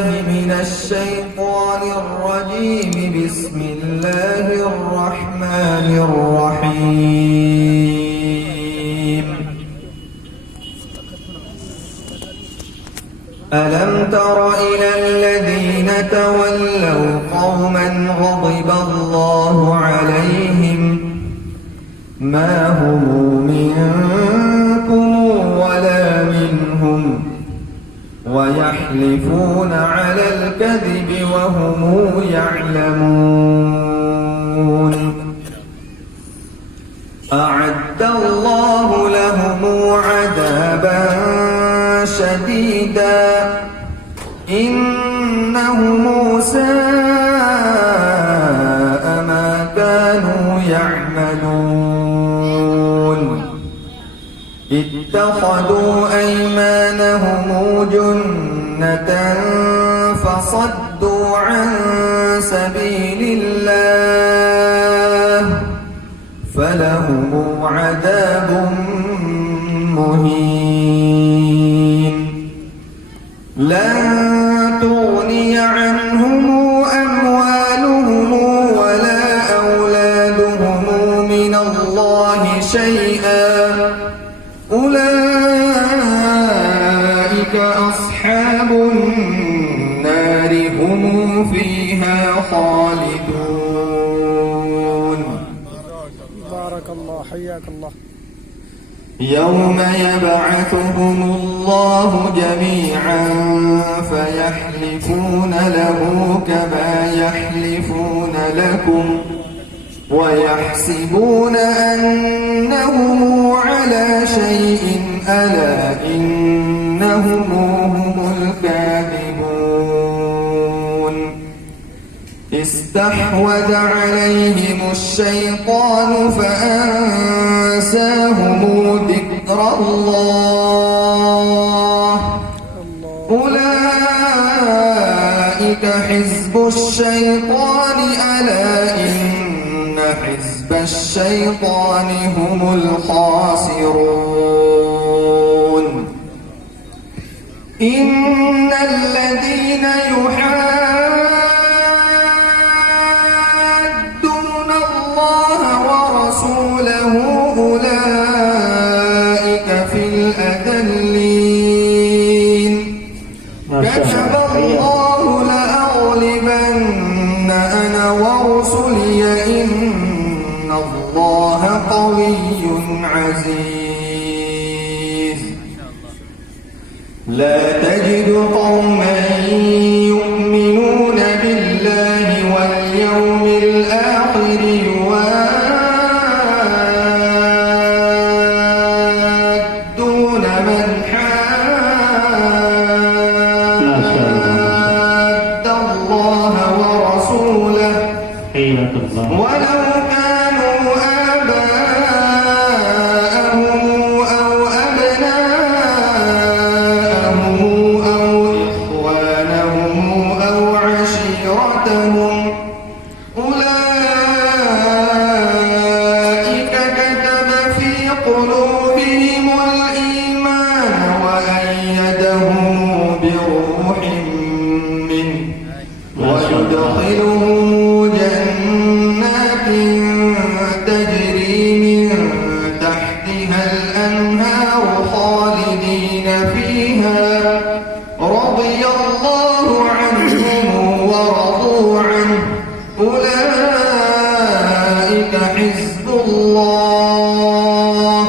بالله من الشيطان الرجيم. بسم الله الرحمن الرحيم. ألم تر إلى الذين تولوا قوما غضب الله عليهم ما هم منكم ولا منهم ويحلفون على الكذب وهم يعلمون. أعد الله لهم عذابا شديدا إنهم ساء ما كانوا يعملون. اتخذوا أيمانهم جنة فصدوا عن سبيل الله فلهم عذاب مهين. لن تغني عنهم أموالهم ولا أولادهم من الله شيئا أولئك أصحاب النار هم فيها خالدون. بارك الله، حياك الله. يوم يبعثهم الله جميعا فيحلفون له كما يحلفون لكم ويحسبون أنهم على شيء ألا إنهم هم الكاذبون. استحوذ عليهم الشيطان فأنساهم ذكر الله أولئك حزب الشيطان ألا إن حزب الشيطان هم الخاسرون. إن الذين يحادون الله ورسوله أولئك في الأذلين. كتب الله لأغلبن أنا ورسلي إن الله قوي عزيز. لا تجد قوما يؤمنون بالله واليوم الآخر يوادون من حاد الله ورسوله ولو كانوا آباءهم أو أبناءهم أو إخوانهم أو عشيرتهم أولئك كتب في قلوبهم الإيمان وأيدهم بروح منه ويدخلهم جنات تجري من تحتها الأنهار خالدين فيها رضي الله عنهم ورضوا عنه أولئك حزب الله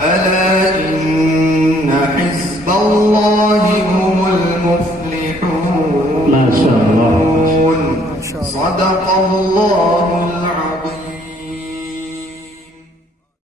ألا إن حزب الله هم المفلحون. ما شاء الله. صدق الله